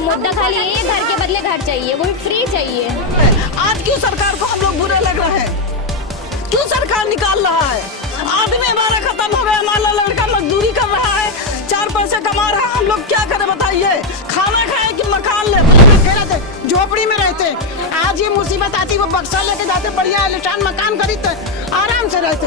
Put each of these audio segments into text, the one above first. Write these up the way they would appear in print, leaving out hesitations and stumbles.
और मुद्दा खाली ये घर के बदले घर चाहिए, वो फ्री चाहिए। आज क्यों सरकार को हम लोग बुरे लग रहे हैं? क्यों सरकार निकाल रहा है? आदमी हमारा खत्म हो गया, हमारा लड़का मजदूरी कर रहा है, 4 पैसे कमा रहा है, हम लोग क्या करें बताइए? खाना खाए कि मकान ले? झोपड़ी में रहते, आज ये मुसीबत आती वो बक्सा लेके जाते, बढ़िया आलीशान मकान खरीदते, आराम से रहते।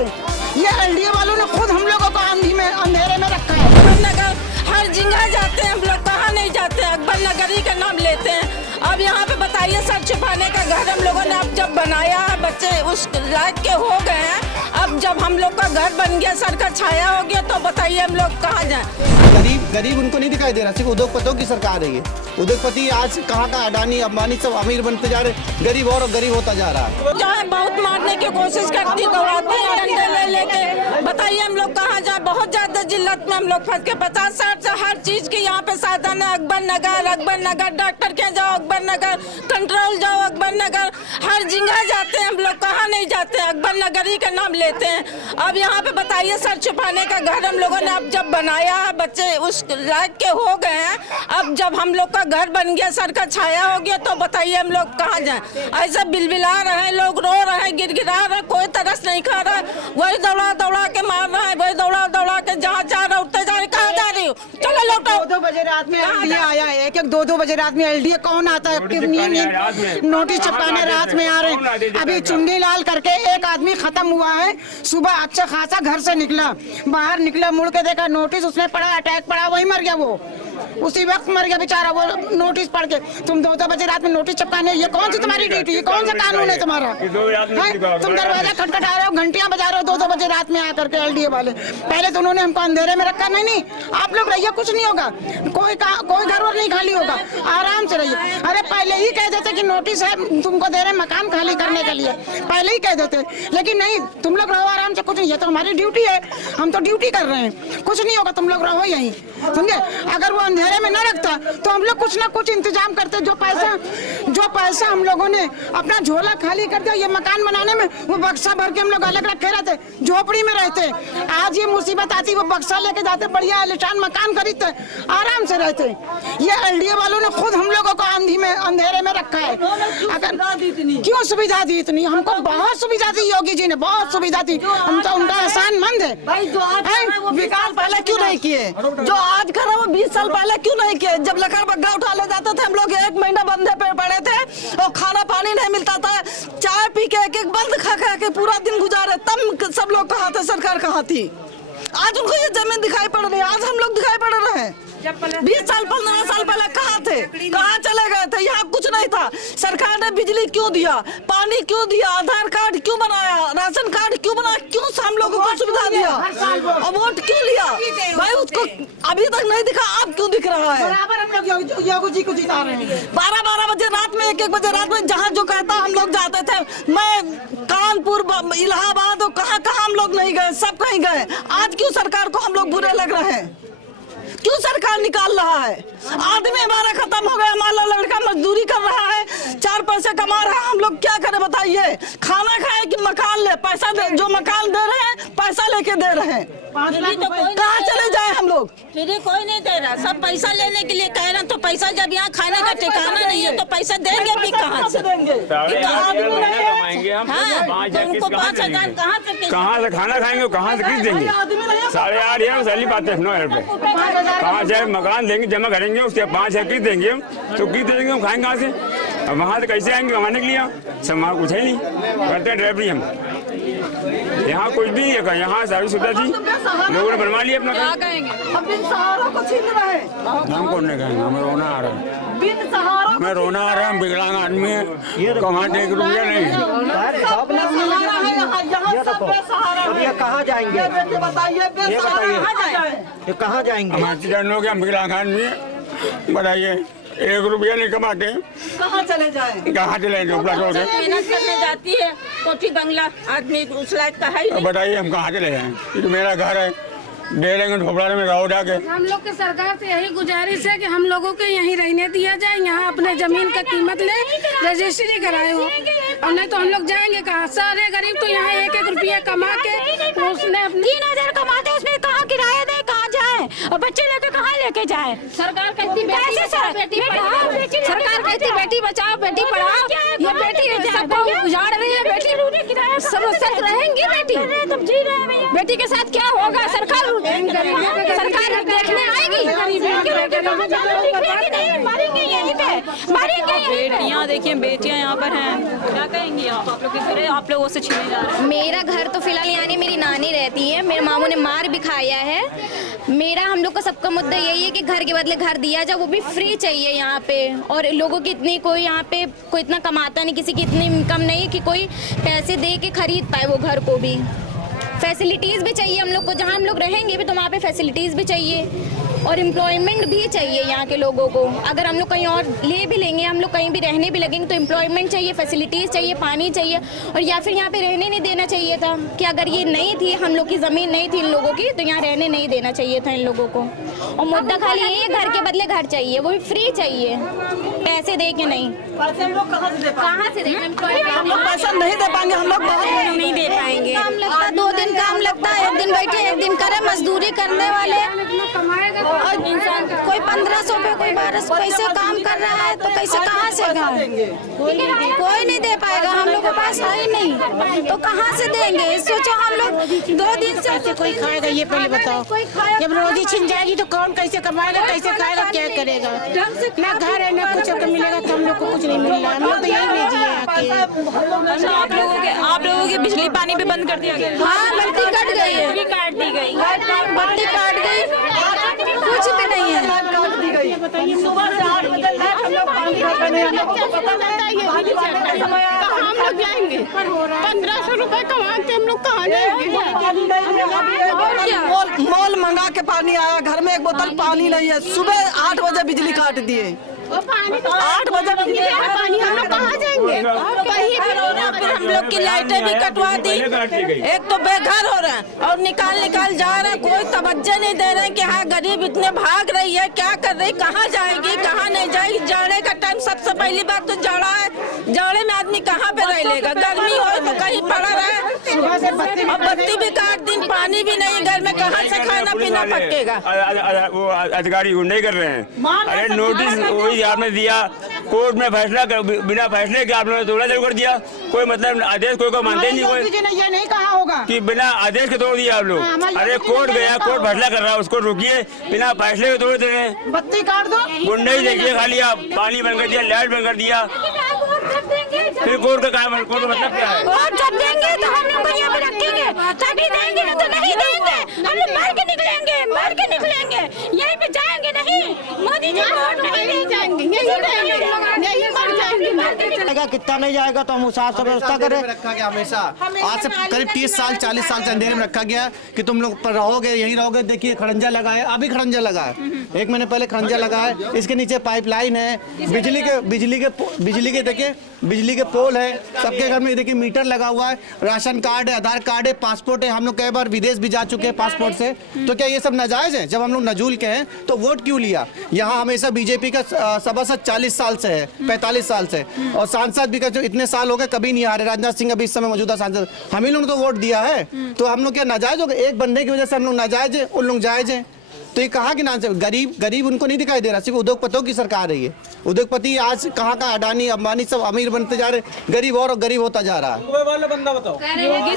ये एलडीए वालों ने खुद हम लोगों को आंधी में अंधेरे में रखा है। नगर हर जगह जाते हैं हम लोग, कहाँ नहीं जाते, अकबर नगरी का नाम लेते हैं। अब यहाँ पे बताइए, सर छिपाने का घर हम लोगों ने अब जब बनाया है, बच्चे उस लायक के हो गए हैं, अब जब हम लोग का घर बन गया, सर का छाया हो गया, तो बताइए हम लोग कहाँ जाएं? गरीब उनको नहीं दिखाई दे रहा, सिर्फ उद्योगपतियों की सरकार है ये। उद्योगपति आज कहाँ का अडानी अंबानी सब अमीर बनते जा रहे, गरीब और गरीब होता जा रहा है। जो है बहुत मारने की कोशिश करती, दौड़ाती है डंडे ले लेके। बताइए हम लोग कहाँ जाए? बहुत ज्यादा जिल्लत में हम लोग फंस के, 50-60 से हर चीज की यहाँ पे साधन है। अकबर नगर डॉक्टर के जाओ अकबर नगर, कंट्रोल जाओ अकबर नगर, हर जगह जाते हैं हम लोग, कहाँ नहीं जाते, अकबर नगरी का नाम लेते हैं। अब यहाँ पे बताइए, सर छुपाने का घर हम लोगों ने अब जब बनाया है, बच्चे उस लायक के हो गए हैं, अब जब हम लोग का घर बन गया, सर का छाया हो गया, तो बताइए हम लोग कहाँ जाएं? ऐसे बिलबिला रहे हैं लोग, रो रहे हैं, गिड़गिड़ा रहे हैं, कोई तरस नहीं खा रहा है, वही दौड़ा के मार रहा है, वही दौड़ा के जहाँ जा रहा उठते जा रहे। कहाँ जा रही हो? चलो लौटो। 2 बजे रात में एलडीए आया है, 1-2 बजे रात में एलडीए कौन आता है? नोटिस चिपकाने रात में आ रहे हैं। अभी चुन्नी लाल करके एक आदमी खत्म हुआ है, सुबह अच्छा खासा घर से निकला, बाहर निकला, मुड़ के देखा नोटिस उसमें पड़ा, अटैक पड़ा, वही मर गया, वो उसी वक्त मर गया बेचारा, वो नोटिस पढ़ के। तुम 2 बजे रात में नोटिस चिपकाने, ये कौन सी तुम्हारी ड्यूटी, ये कौन सा कानून है तुम्हारा? तुम दरवाजा खटखटा रहे हो, घंटियां बजा रहे हो 2 बजे रात में आकर के एलडीए वाले। पहले तो उन्होंने हमको अंधेरे में रखा, नहीं आप लोग रहिए, कुछ नहीं होगा, कोई घर और नहीं खाली होगा, आराम से रहिए। अरे पहले ही कह देते कि नोटिस है तुमको दे रहे मकान खाली करने के लिए, पहले ही कह देते, लेकिन नहीं, तुम लोग रहो आराम से, कुछ नहीं, ये तो हमारी ड्यूटी है, हम तो ड्यूटी कर रहे हैं, कुछ नहीं होगा, तुम लोग रहो यहीं, समझे? अगर वो अंधेरे में न रखता तो हम लोग कुछ ना कुछ इंतजाम करते। जो पैसा हम लोगों ने अपना झोला खाली कर दिया ये मकान बनाने में, वो बक्सा भर के हम लोग अलग रखे रहते, झोपड़ी में रहते, आज ये मुसीबत आती वो बक्सा लेके जाते, बढ़िया आलीशान मकान खरीदते, आराम से रहते। ये एलडीए वालों ने खुद हम लोगों को आंधी में अंधेरे में रखा है। अगर क्यों सुविधा दी इतनी? हमको बहुत सुविधा दी योगी जी ने, बहुत सुविधा दी, हम तो उनका एहसान मंद है। विकास पहले क्यों नहीं किए? जो आज कर रहे वो 20 साल पहले क्यों नहीं किए? जब लकड़ बग्गा उठा ले जाते थे हम लोग, 1 महीना बंधे पे पड़े थे और खाना पानी नहीं मिलता था, चाय पी के एक बंद खा के पूरा दिन गुजारे, तब सब लोग कहाँ थे, सरकार कहाँ थी? आज उनको ये जमीन दिखाई पड़ रही है, आज हम लोग दिखाई पड़ रहे हैं। 20 साल 15 साल पहले कहाँ थे, कहाँ चले गए थे? यहाँ कुछ नहीं था। सरकार ने बिजली क्यों दिया, पानी क्यों दिया, आधार कार्ड क्यों बनाया, राशन कार्ड क्यों बनाया, क्यों हम लोगों को सुविधा दिया, और वोट क्यों लिया? भाई उसको अभी तक नहीं दिखा, अब क्यों दिख रहा है? बराबर हम लोग योगी जी को जिता रहे हैं। 12-12 बजे रात में, 1-1 बजे रात में, जहाँ जो कहता हम लोग जाते थे। मैं कानपुर, इलाहाबाद, कहाँ हम लोग नहीं गए, सब कहीं गए। आज क्यों सरकार को हम लोग बुरे लग रहे हैं? क्यों सरकार निकाल रहा है? आदमी हमारा खत्म हो गया, हमारा लड़का मजदूरी कर रहा है, 4 पैसे कमा रहा है, हम लोग क्या करें बताइए? खाना खाए कि मकान ले? पैसा दे, जो मकान दे रहे हैं पैसा लेके दे रहे हैं, कहाँ चले जाए हम लोग? फ्री कोई नहीं दे रहा, सब पैसा लेने के लिए कह रहे हैं, तो पैसा जब यहाँ खाने का ठिकाना नहीं है तो पैसा देंगे भी कहाँ से? देंगे? उनको 5,000 कहाँ से खाना खाएंगे, कहाँ से किस देंगे? 8,500 सैलरी पाते हैं, 9 रुपए, 5,000 मकान देंगे, जमा करेंगे, उसके 5,000 किस देंगे हम, तो किस देंगे हम, खाएंगे कहाँ से? अब वहाँ से कैसे आएंगे कमाने के लिए? सब वहाँ कुछ है नहीं, करते हैं ड्राइवरी हम, यहाँ कुछ भी नहीं है, यहाँ सारी सुविधा थी, लोगों ने बनवा लिया अपना। क्या कहेंगे? अब बिन सहारा को छीन रहे हैं। हम कौन नहीं कहेंगे, हमें रोना आ रहा है, बिन सहारा हमें रोना आ रहा है, हम विकलांग आदमी है, कमाने के रुपया नहीं है। कहाँ जाएंगे बताइए, कहाँ जाएंगे? हम एक्सीडेंट हो गया, हम विकलांग आदमी है, बताइए, 1 रुपया नहीं कमाते, कहाँ चले जाए? कहाँ चले झोपड़ा छोड़ के? मेहनत करने जाती है, कोठी बंगला आदमी उस लायक का है ही नहीं। बताइए हम कहाँ चले जाएं? ये तो मेरा घर है, दे देंगे झोपड़ा में रहो जाके। हम लोग के सरकार से यही गुजारिश है कि हम लोगों को यहीं रहने दिया जाए, यहाँ अपने जमीन का कीमत ले, रजिस्ट्री कराए हो, और नहीं तो हम लोग जाएंगे कहाँ? सारे गरीब तो यहाँ 1-1 रुपया कमा के उसने 3,000 कमाते, उसमें कहाँ किराया दे, कहाँ जाए, और बच्चे लेकर कहाँ लेके जाए? सरकार कहती बेटी पढ़ाओ, सरकार कहती बेटी बचाओ बेटी पढ़ाओ, ये बेटी सबको उजाड़ रही है। बेटी सब रहेंगी, बेटी के साथ क्या होगा? सरकार देखने आएगी। बेटियाँ देखिए, बेटियाँ यहाँ पर हैं, क्या कहेंगी आप लोग के घर आप लोगों से छीने जा रहे हैं? मेरा घर तो फिलहाल यानी मेरी नानी रहती है, मेरे मामू ने मार भी खाया है। मेरा हम लोग का सबका मुद्दा यही है कि घर के बदले घर दिया जाए, वो भी फ्री चाहिए यहाँ पे। और लोगों की इतनी कोई यहाँ पे कोई इतना कमाता नहीं, किसी की इतनी इनकम नहीं है कि कोई पैसे दे के खरीद पाए वो घर को भी। फैसिलिटीज़ भी चाहिए हम लोग को, जहाँ हम लोग रहेंगे भी तो वहाँ पे फैसिलिटीज़ भी चाहिए और एम्प्लॉयमेंट भी चाहिए यहाँ के लोगों को। अगर हम लोग कहीं और ले भी लेंगे, हम लोग कहीं भी रहने भी लगेंगे तो एम्प्लॉयमेंट चाहिए, फैसिलिटीज़ चाहिए, पानी चाहिए। और या फिर यहाँ पे रहने नहीं देना चाहिए था कि अगर ये नहीं थी, हम लोग की ज़मीन नहीं थी इन लोगों की, तो यहाँ रहने नहीं देना चाहिए था इन लोगों को। और मुद्दा खाली यही है, घर के बदले घर चाहिए, वो भी फ्री चाहिए, पैसे दे के नहीं। कहाँ से देंगे? हम लोग पैसा नहीं दे पाएंगे, हम लोग नहीं दे पाएंगे। काम लगता, 2 दिन काम लगता है, 1 दिन बैठे 1 दिन करे, मजदूरी करने वाले और इंसान कोई 1500 पे कोई 1200 पैसे काम कर रहा है तो कैसे कहाँ से कोई नहीं दे पाएगा। हम लोग के पास है ही नहीं तो कहाँ से देंगे? सोचो हम लोग 2 दिन से कोई खाएगा, ये पहले बताओ। जब रोजी छिन जाएगी तो कौन कैसे कमाएगा, कैसे खाएगा, क्या करेगा? ना घर है ना कुछ मिलेगा, तो हम लोग को कुछ नहीं मिल रहा है। हम लोग तो यही भेजिए आके। आप लोगों के बिजली पानी भी बंद कर दिया गया? हाँ, बत्ती कट गई है, काट दी गई, बत्ती काट गई, कुछ भी नहीं है। सुबह से 8 बजे हम लोग काम करने हम लोग को पता हम लोग जाएंगे 1500 रुपए कमाते, हम लोग कहाँ जाएंगे? मॉल मंगा के पानी आया, घर में 1 बोतल पानी नहीं है। सुबह 8 बजे बिजली काट दिए, 8 बजे बिजली पानी हम लोग कहाँ जाएंगे? फिर हम लोग की लाइटें भी कटवा दी। एक तो बेघर हो रहे हैं और निकाल जा रहे हैं, कोई तवज्जो नहीं दे रहे हैं कि हाँ गरीब इतने भाग रही है, क्या कर रही, कहाँ जाएगी कहाँ नहीं जाएगी। जाड़े का टाइम सबसे पहली बात तो जाड़ा है, जाड़े में आदमी कहाँ पे रह लेगा? गर्मी हो तो कहीं पड़ा रहे, और बत्ती भी काट दिन, पानी भी नहीं, घर में कहाँ से खाना पीना पकेगा? वो अधिकारी वो नहीं कर रहे हैं। अरे नोटिस वही आपने दिया, कोर्ट में फैसला बिना फैसले के आप लोगों ने तोड़ा चालू कर दिया। कोई मतलब आदेश कोई को मानते नहीं, कोई ये नहीं कहा होगा कि बिना आदेश के तोड़ दिया आप लोग। अरे कोर्ट गया, कोर्ट फैसला कर रहा है, उसको रोकिए, बिना फैसले के तोड़ दे रहे हैं। बत्ती काट दो, गुंडे ही देखिए, खाली आप पानी बंद कर दिया, लाइट बंद कर दिया, फिर कोर्ट का काम है, कोर्ट का मतलब क्या है? और जब देंगे तो हम लोग को यहाँ पे रखेंगे, तभी देंगे, तो नहीं देंगे हम लोग मार के निकलेंगे, यहीं पे जाएंगे नहीं, मोदी जी को वोट नहीं जाएंगे, यहीं मर जाएंगे। कितना नहीं जाएगा तो हम उस हिसाब से व्यवस्था करें। रखा गया हमेशा, आज से करीब 30 साल 40 साल से अंधेरे में रखा गया कि तुम लोग पर रहोगे, यहीं रहोगे। देखिए खड़ंजा लगा है, अभी खड़ंजा लगा है, 1 महीने पहले खड़ंजा लगा है, इसके नीचे पाइपलाइन है, बिजली के देखिए बिजली के पोल है, सबके घर में देखिए मीटर लगा हुआ है, राशन कार्ड है, आधार कार्ड है, पासपोर्ट है। हम लोग कई बार विदेश भी जा चुके हैं पासपोर्ट से। तो क्या ये सब नाजायज है? जब हम लोग नजूल के हैं तो वोट क्यों लिया? यहाँ हमेशा बीजेपी का सभासद 40 साल से है, 45 साल से, और सांसद भी इतने साल हो गए कभी नहीं आ रहे। राजनाथ सिंह अभी इस समय मौजूदा सांसद, हम ही लोग तो वोट दिया है, तो हम लोग क्या नाजायज हो गए? एक बंदे की वजह से हम लोग नाजायज है, उन लोग जायज है। तो ये कहाँ के नाम से गरीब उनको नहीं दिखाई दे रहा, सिर्फ उद्योगपतियों की सरकार है ये। उद्योगपति आज कहाँ का अडानी अंबानी सब अमीर बनते जा रहे, गरीब और गरीब होता जा रहा है। योगी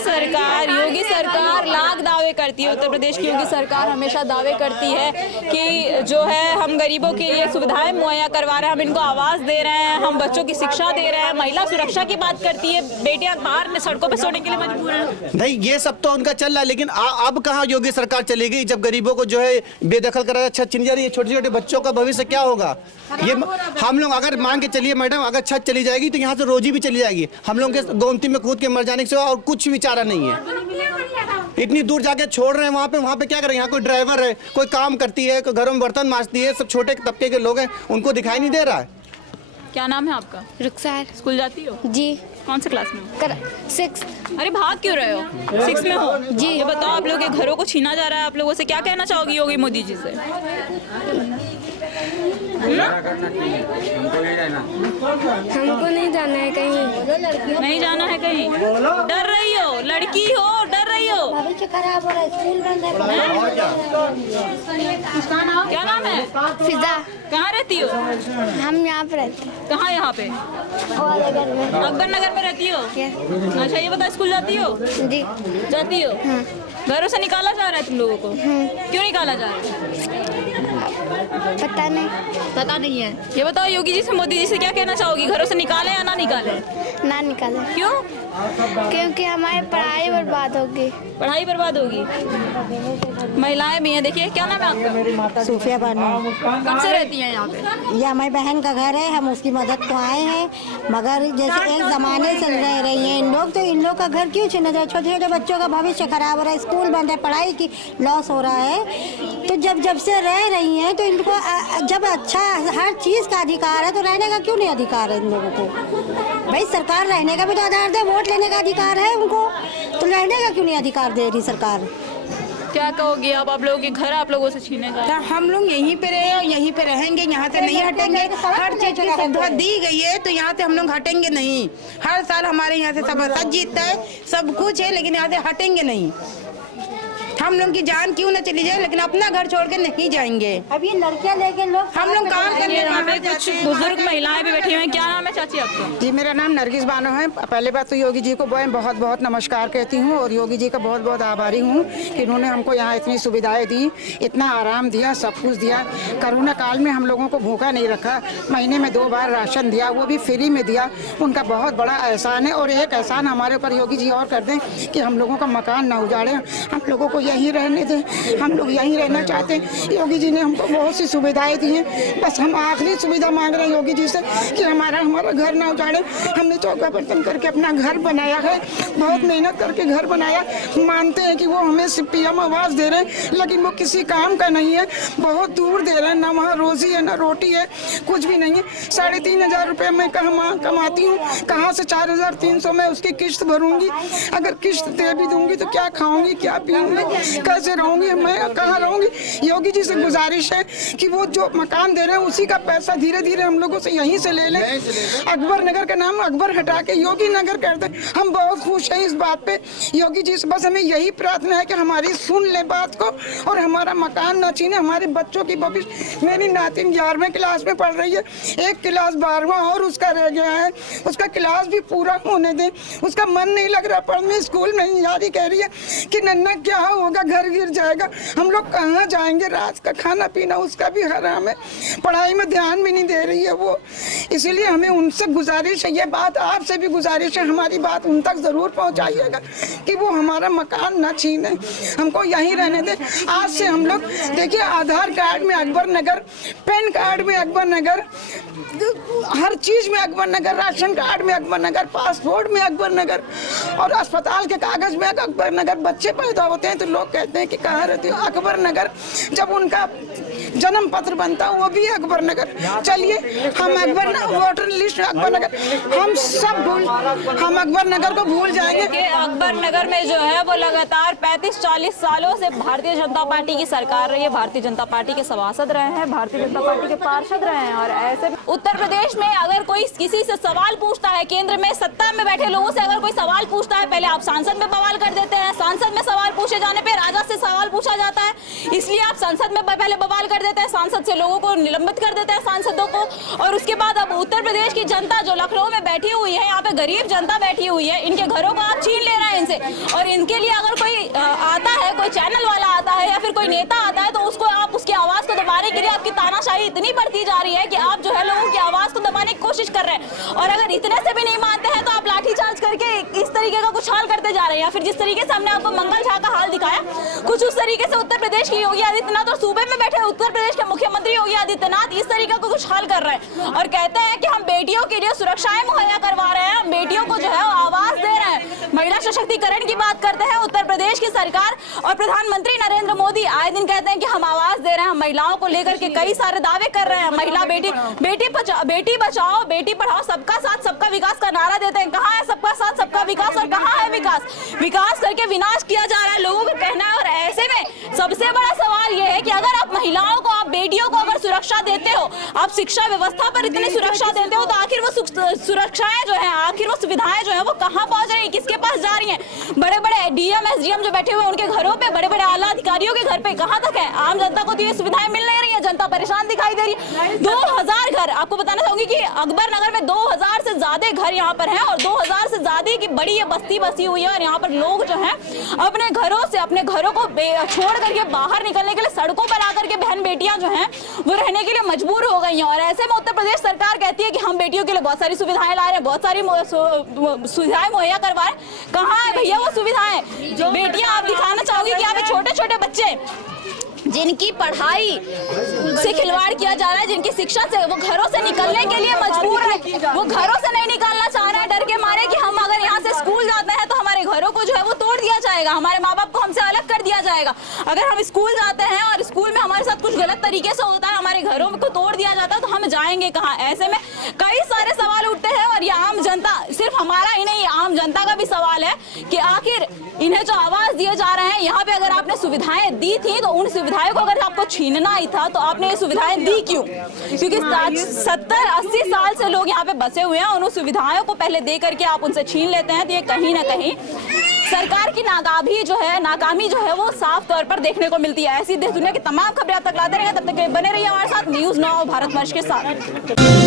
सरकार लाख दावे करती है, उत्तर प्रदेश की योगी सरकार हमेशा दावे करती है कि जो है हम गरीबों के लिए सुविधाएं मुहैया करवा रहे हैं, हम इनको आवाज दे रहे हैं, हम बच्चों की शिक्षा दे रहे हैं, महिला सुरक्षा की बात करती है, बेटियां बाहर सड़कों पर सोने के लिए मजबूर हैं। नहीं, ये सब तो उनका चल रहा है, लेकिन अब कहाँ योगी सरकार चलेगी जब गरीबों को जो है बेदखल करा, छत छिन जा रही है, छोटे छोटे बच्चों का भविष्य क्या होगा? ये हम लोग अगर मान के चलिए मैडम, अगर छत चली जाएगी तो यहाँ से रोजी भी चली जाएगी, हम लोग के गोमती में कूद के मर जाने से और कुछ भी चारा नहीं है। इतनी दूर जाके छोड़ रहे हैं, वहाँ पे क्या करें? यहाँ कोई ड्राइवर है, कोई काम करती है, कोई घरों में बर्तन मांजती है, सब छोटे तबके के लोग हैं, उनको दिखाई नहीं दे रहा है। क्या नाम है आपका? रुखसार। स्कूल जाती हो? जी। कौन से क्लास में हो? 6। अरे भाग क्यों रहे हो? 6 में हो? जी। ये बताओ, आप लोगों के घरों को छीना जा रहा है, आप लोगों से क्या कहना चाहोगी योगी मोदी जी से? हमको नहीं जाना है कहीं। नहीं जाना है कहीं? डर रही हो? लड़की हो, डर रही हो? भविष्य खराब हो रहा है, स्कूल बंद है। क्या नाम है? फिजा, कहाँ रहती हो? हम यहाँ पे रहते हैं। कहाँ यहाँ पे? अकबर नगर में रहती हो? अच्छा ये बता, स्कूल जाती हो? जी जाती हो? घरों से निकाला जा रहा है तुम लोगों को? क्यों निकाला जा रहा है? पता नहीं है। ये बताओ, योगी जी से, मोदी जी से क्या कहना चाहोगी? घरों से निकाले या ना निकाले? ना निकाले, क्यों? क्योंकि हमारी पढ़ाई बर्बाद होगी। पढ़ाई बर्बाद होगी। महिलाएं भी हैं, देखिए। क्या नाम है आपका? सूफिया बानो। कब से रहती हैं यहाँ पे? ये हमारी बहन का घर है, हम उसकी मदद को आए हैं, मगर जैसे एक ज़माने से रह रही हैं इन लोग, तो इन लोग का घर क्यों छीना जाए? छोटे छोटे बच्चों का भविष्य खराब हो रहा है, स्कूल बंद है, पढ़ाई की लॉस हो रहा है। तो जब से रह रही हैं तो इनको जब अच्छा हर चीज़ का अधिकार है तो रहने का क्यों नहीं अधिकार है इन लोगों को? भाई सरकार रहने का भी तो आधार दे, वोट लेने का अधिकार है उनको, तो रहने का क्यों नहीं अधिकार दे रही सरकार? क्या कहोगी आप लोगों के घर आप लोगों से छीनेगा? हम लोग यहीं पे रहे और यहीं पे रहेंगे, यहाँ से नहीं हटेंगे। हर चीज की सुविधा दी गई है तो यहाँ से हम लोग हटेंगे नहीं। हर साल हमारे यहाँ से सब सच जीतता है, सब कुछ है, लेकिन यहाँ से हटेंगे नहीं। हम लोग की जान क्यों न चली जाए, लेकिन अपना घर छोड़ के नहीं जाएंगे। अब ये लड़कियां लेके लोग हम लोग काम करने यहाँ पे कुछ बुजुर्ग महिलाएं भी बैठी हुई हैं। क्या नाम है चाची आपका? जी मेरा नाम नरगिस बानो है। पहले बात तो योगी जी को मैं बहुत बहुत नमस्कार कहती हूँ और योगी जी का बहुत बहुत आभारी हूँ कि उन्होंने हमको यहाँ इतनी सुविधाएं दी, इतना आराम दिया, सब कुछ दिया। कोरोना काल में हम लोगों को भूखा नहीं रखा, महीने में 2 बार राशन दिया, वो भी फ्री में दिया। उनका बहुत बड़ा एहसान है। और एक एहसान हमारे ऊपर योगी जी और कर दें कि हम लोगों का मकान न उजाड़े, हम लोगों को यहीं रहने दें, हम लोग यहीं रहना चाहते हैं। योगी जी ने हमको बहुत सी सुविधाएं दी हैं, बस हम आखिरी सुविधा मांग रहे हैं योगी जी से कि हमारा घर ना उजाड़े। हमने चौका बर्तन करके अपना घर बनाया है, बहुत मेहनत करके घर बनाया। मानते हैं कि वो हमें CPM आवास दे रहे हैं, लेकिन वो किसी काम का नहीं है, बहुत दूर दे रहे हैं। ना वहाँ रोजी है, ना रोटी है, कुछ भी नहीं है। 3,500 रुपये मैं कमाती हूँ, कहाँ से 4,300 मैं उसकी किश्त भरूंगी? अगर किश्त दे भी दूंगी तो क्या खाऊंगी, क्या पीऊंगी, कैसे रहूंगी, मैं कहाँ रहूंगी? योगी जी से गुजारिश है कि वो जो मकान दे रहे हैं उसी का पैसा धीरे धीरे हम लोगों से यहीं से ले लें। अकबर नगर का नाम अकबर हटा के योगी नगर कर दें। हम बहुत खुश हैं इस बात पे योगी जी से। बस हमें यही प्रार्थना है कि हमारी सुन ले बात को और हमारा मकान न छीने, हमारे बच्चों की भविष्य। मेरी नातिन 11वीं क्लास में पढ़ रही है, एक क्लास 12वां और उसका रह गया है, उसका क्लास भी पूरा होने दें। उसका मन नहीं लग रहा पढ़ने, स्कूल में यारी कह रही है कि नन्ना क्या होगा, घर गिर जाएगा, हम लोग कहाँ जाएंगे? रात का खाना पीना उसका भी हराम है, पढ़ाई में ध्यान भी नहीं दे रही है वो। इसीलिए हमें उनसे गुजारिश है, ये बात आपसे भी गुजारिश है, हमारी बात उन तक ज़रूर पहुँचाइएगा कि वो हमारा मकान न छीने, हमको यहीं रहने दें। आज से हम लोग देखिए, आधार कार्ड में अकबर नगर, पैन कार्ड में अकबर नगर, हर चीज़ में अकबर नगर, राशन कार्ड में अकबर नगर, पासपोर्ट में अकबर नगर और अस्पताल के कागज़ में अकबर नगर। बच्चे पैदा होते हैं तो लोग कहते हैं कि कहाँ रहते हो? अकबर नगर। जब उनका जन्म पत्र बनता वो भी अकबर नगर। चलिए हम अकबर वोटर लिस्ट अकबर नगर, हम अकबर नगर को भूल जाएंगे। अकबर नगर में जो है वो लगातार 35-40 सालों से भारतीय जनता पार्टी की सरकार रही है, भारतीय जनता पार्टी के सभासद रहे हैं, भारतीय जनता पार्टी के पार्षद रहे हैं। और ऐसे उत्तर प्रदेश में अगर कोई किसी से सवाल पूछता है, केंद्र में सत्ता में बैठे लोगों से अगर कोई सवाल पूछता है, पहले आप सांसद में बवाल कर देते हैं, सांसद में सवाल पूछे जाने पे राजा से सवाल पूछा जाता है, इसलिए आप संसद में पहले बवाल कर देते हैं, सांसद से लोगों को निलंबित कर देते हैं, सांसदों को। और उसके बाद अब उत्तर प्रदेश की जनता जो लखनऊ में बैठी हुई है, यहाँ पे गरीब जनता बैठी हुई है, इनके घरों को आप छीन ले रहे हैं इनसे। और इनके लिए अगर कोई आता है, कोई चैनल वाला आता है या फिर कोई नेता आता है, तो उसको आप उसकी आवाज को दबाने के लिए आपकी तानाशाही इतनी बढ़ती जा रही है कि आप जो है लोगों की आवाज को दबाने की कोशिश कर रहे हैं। और अगर इतने से भी नहीं मानते हैं तो आप लाठीचार्ज करके इस तरीके का कुछ हाल करते जा रहे हैं। या फिर जिस तरीके से हमने आपको मंगल झा का हाल दिखाया, कुछ उस तरीके से उत्तर प्रदेश की योगी आदित्यनाथ और सूबे में बैठे उत्तर प्रदेश के मुख्यमंत्री योगी आदित्यनाथ इस तरीके का कुछ हाल कर रहे हैं और कहते हैं कि हम बेटियों के लिए सुरक्षाएं मुहैया करवा रहे हैं, बेटियों को जो है आवाज दे रहे हैं, महिला सशक्तिकरण की बात करते हैं उत्तर प्रदेश की सरकार। और प्रधानमंत्री नरेंद्र मोदी आए दिन कहते हैं कि हम आवाज दे रहे हैं, हम महिलाओं को लेकर के कई सारे दावे कर रहे हैं, महिला बेटी बचाओ बेटी पढ़ाओ, सबका साथ सबका विकास का नारा देते हैं। कहाँ है सबका साथ सबका विकास और कहाँ है विकास करके विनाश किया जा रहा है लोगों का कहना है। और ऐसे में सबसे बड़ा सवाल यह है कि अगर आप महिलाओं को, आप बेटियों को अगर सुरक्षा देते हो, आप शिक्षा व्यवस्था पर इतनी सुरक्षा देते हो, तो आखिर वो सुरक्षाएं जो है, आखिर वो सुविधाएं जो है वो कहाँ पहुंच रही है, किसके पास जा रही हैं? बड़े बड़े डीएम एसडीएम जो बैठे हुए हैं उनके घरों पे, बड़े बड़े आला अधिकारियों के घर पे, कहाँ तक है? आम जनता को तो ये सुविधाएं मिल नहीं रही है, जनता परेशान दिखाई दे रही है। 2000 घर, आपको बताना चाहूंगी कि अकबर नगर में 2000 से ज्यादा घर यहाँ पर हैं और 2000 से ज्यादा की बड़ी ये बस्ती बसी हुई है और यहाँ पर लोग जो हैं अपने घरों से, अपने घरों को छोड़ करके बाहर निकलने के लिए सड़कों पर आकर के बहन बेटियां जो हैं वो रहने के लिए मजबूर हो गई हैं। और ऐसे में उत्तर प्रदेश सरकार कहती है कि हम बेटियों के लिए बहुत सारी सुविधाएं ला रहे हैं, बहुत सारी सुविधाएं मुहैया करवा रहे हैं। कहाँ है भैया वो सुविधाएं? बेटियां, आप दिखाना चाहोगी कि यहाँ पे छोटे छोटे बच्चे जिनकी पढ़ाई से खिलवाड़ किया जा रहा है, जिनकी शिक्षा से वो घरों से निकलने के लिए मजबूर है, वो घरों से नहीं निकालना चाह रहा है डर के मारे कि हम अगर यहाँ से स्कूल जाते हैं तो हमारे घरों को जो है वो तोड़ दिया जाएगा, हमारे माँ बाप को हमसे अलग कर दिया जाएगा। अगर हम स्कूल जाते हैं और स्कूल में हमारे साथ कुछ गलत तरीके से होता है, हमारे घरों को तोड़ दिया जाता है, तो हम जाएंगे कहाँ? ऐसे में कई सारे सवाल उठते हैं और ये आम जनता, सिर्फ हमारा ही नहीं, आम जनता का भी सवाल है कि आखिर इन्हें जो आवाज दिए जा रहे हैं, यहाँ पे अगर आपने सुविधाएं दी थी तो उन सुविधाओं को अगर आपको छीनना ही था तो आपने ये सुविधाएं दी क्यों? क्योंकि 70-80 साल से लोग यहाँ पे बसे हुए हैं और उन सुविधाओं को पहले दे करके आप उनसे छीन लेते हैं, तो ये कहीं ना कहीं सरकार की नाकामी जो है वो साफ तौर पर देखने को मिलती है। ऐसी देश दुनिया की तमाम खबरें आप तक लाते रहेंगे, तब तक बने रहिए हमारे साथ न्यूज़ 9 भारतवर्ष के साथ।